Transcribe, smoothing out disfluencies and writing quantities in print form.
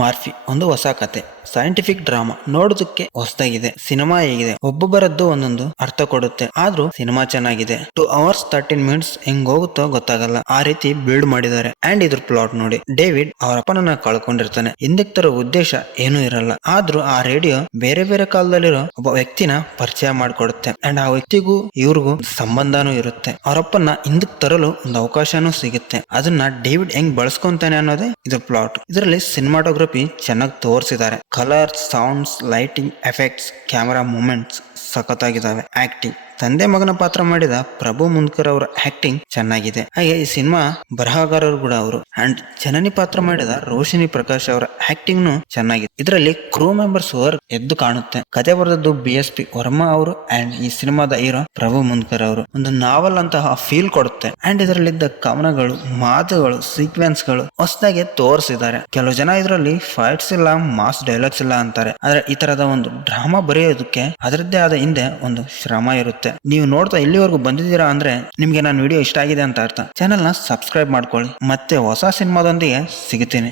ಮಾರ್ಫಿ ಒಂದು ಹೊಸ ಕತೆ ಸೈಂಟಿಫಿಕ್ ಡ್ರಾಮಾ ನೋಡೋದಕ್ಕೆ ಹೊಸದಾಗಿದೆ. ಸಿನಿಮಾ ಹೇಗಿದೆ, ಒಬ್ಬೊಬ್ಬರದ್ದು ಒಂದೊಂದು ಅರ್ಥ ಕೊಡುತ್ತೆ. ಆದ್ರೂ ಸಿನಿಮಾ ಚೆನ್ನಾಗಿದೆ. 2 hours 13 minutes ಹೆಂಗ್ ಹೋಗುತ್ತೋ ಗೊತ್ತಾಗಲ್ಲ, ಆ ರೀತಿ ಬಿಲ್ಡ್ ಮಾಡಿದ್ದಾರೆ. ಅಂಡ್ ಇದ್ರ ಪ್ಲಾಟ್ ನೋಡಿ, ಡೇವಿಡ್ ಅವರ ಅಪ್ಪನನ್ನ ಕಳ್ಕೊಂಡಿರ್ತಾನೆ. ಹಿಂದಕ್ಕೆ ತರೋ ಉದ್ದೇಶ ಏನೂ ಇರಲ್ಲ, ಆದ್ರೂ ಆ ರೇಡಿಯೋ ಬೇರೆ ಬೇರೆ ಕಾಲದಲ್ಲಿರೋ ಒಬ್ಬ ವ್ಯಕ್ತಿನ ಪರಿಚಯ ಮಾಡಿಕೊಡುತ್ತೆ. ಅಂಡ್ ಆ ವ್ಯಕ್ತಿಗೂ ಇವ್ರಿಗೂ ಸಂಬಂಧನೂ ಇರುತ್ತೆ. ಅವರಪ್ಪನ ಹಿಂದಕ್ಕೆ ತರಲು ಒಂದು ಅವಕಾಶನೂ ಸಿಗುತ್ತೆ. ಅದನ್ನ ಡೇವಿಡ್ ಹೆಂಗ್ ಬಳಸ್ಕೊಂತಾನೆ ಅನ್ನೋದೇ ಇದ್ರ ಪ್ಲಾಟ್. ಇದರಲ್ಲಿ ಸಿನಿಮಾಟೋಗ್ರಫಿ ಚೆನ್ನಾಗಿ ತೋರಿಸಿದ್ದಾರೆ. Colour, sounds, lighting, effects, camera movements ಸಖತ್ತಾಗಿದ್ದಾವೆ. ಆಕ್ಟಿಂಗ್, ತಂದೆ ಮಗನ ಪಾತ್ರ ಮಾಡಿದ ಪ್ರಭು ಮುನ್ಕರ್ ಅವರ ಆಕ್ಟಿಂಗ್ ಚೆನ್ನಾಗಿದೆ. ಹಾಗೆ ಈ ಸಿನಿಮಾ ಬರಹಗಾರರು ಕೂಡ ಅವರು. ಅಂಡ್ ಜನನಿ ಪಾತ್ರ ಮಾಡಿದ ರೋಶಿನಿ ಪ್ರಕಾಶ್ ಅವರ ಆಕ್ಟಿಂಗ್ ನು ಚೆನ್ನಾಗಿದೆ. ಇದರಲ್ಲಿ ಕ್ರೂ ಮೆಂಬರ್ಸ್ ವರ್ಕ್ ಎದ್ದು ಕಾಣುತ್ತೆ. ಕತೆ ಬರೆದದ್ದು BSP ವರ್ಮಾ ಅವರು. ಅಂಡ್ ಈ ಸಿನಿಮಾದ ಹೀರೋ ಪ್ರಭು ಮುನ್ಕರ್ ಅವರು. ಒಂದು ನಾವಲ್ ಅಂತಹ ಫೀಲ್ ಕೊಡುತ್ತೆ. ಅಂಡ್ ಇದರಲ್ಲಿದ್ದ ಕವನಗಳು, ಮಾತುಗಳು, ಸೀಕ್ವೆನ್ಸ್ ಗಳು ಹೊಸದಾಗಿ ತೋರಿಸಿದ್ದಾರೆ. ಕೆಲವು ಜನ ಇದರಲ್ಲಿ ಫೈಟ್ಸ್ ಇಲ್ಲ, ಮಾಸ್ ಡೈಲಾಗ್ಸ್ ಇಲ್ಲ ಅಂತಾರೆ. ಆದ್ರೆ ಈ ತರದ ಒಂದು ಡ್ರಾಮಾ ಬರೆಯೋದಕ್ಕೆ ಅದರದ್ದೇ ಆದ ಹಿಂದೆ ಒಂದು ಶ್ರಮ ಇರುತ್ತೆ. ನೀವು ನೋಡ್ತಾ ಇಲ್ಲಿವರೆಗೂ ಬಂದಿದ್ದೀರಾ ಅಂದ್ರೆ ನಿಮ್ಗೆ ನನ್ನ ವಿಡಿಯೋ ಇಷ್ಟ ಆಗಿದೆ ಅಂತ ಅರ್ಥ. ಚಾನೆಲ್ ನ ಸಬ್ಸ್ಕ್ರೈಬ್ ಮಾಡ್ಕೊಳ್ಳಿ. ಮತ್ತೆ ಹೊಸ ಸಿನಿಮಾದೊಂದಿಗೆ ಸಿಗುತ್ತೀನಿ.